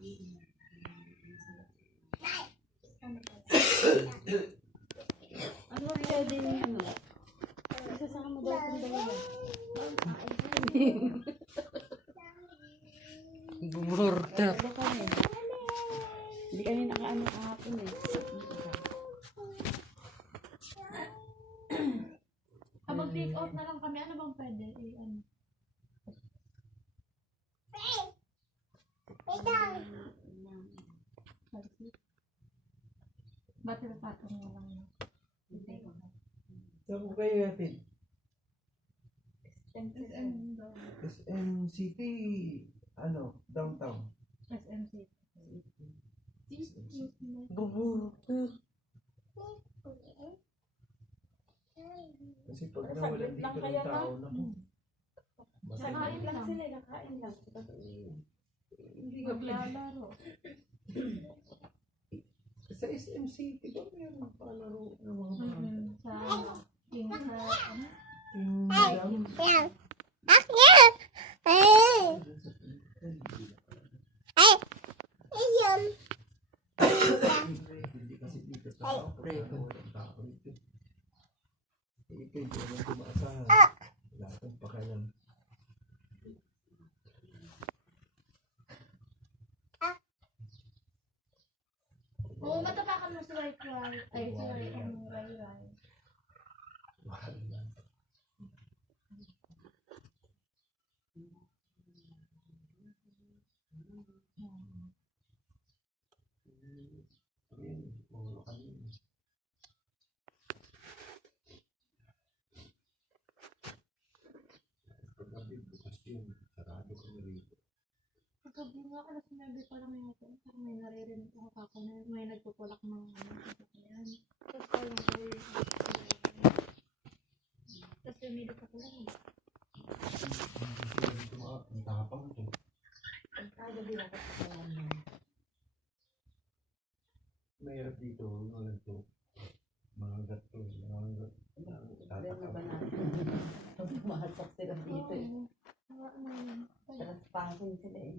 Ano pwede yung ano? Isasama daw kung dalawa. Bumurta. Hindi kami nakaano kahapon eh. Kapag take out na lang kami, ano bang pwede? Ano? Ba't patong na lang yun? Saan ko kayo natin? SM City, ano, downtown. SMC. Bumurta. Kasi pag nawalan dito ng tao, naku. Sakain lang sila, nakain lang. hindi maglalaro. Sa SM City, ba meron palaro ng mga bata? Sa yung sa ano? Yung dam. Hindi kasi dito tao. Preto. Walang tao dito. Ito yung walang tumaasahan. Wala akong pakalan. Oo, matapakan mo si White Rice. Ay, si White Rice. Mahal lang. Ayun, puro kami. Pagkabi, bukas yun. Sarado kami rito. Pagkabi nga, alas 9 pa lang yun. Parang may naririnig ako kako na may nagpupulak ng ano. Yan. Tapos parang tapos lumilip ako lang. Ang tapang ito. Mahirap dito, mga ganito. Mga gato, mga gato. Mahasak sila dito eh. Traspasin sila eh.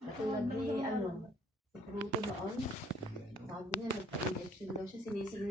Katulad ni ano, si Pruto noon, sabi niya nagpa-injection daw siya, sinisingil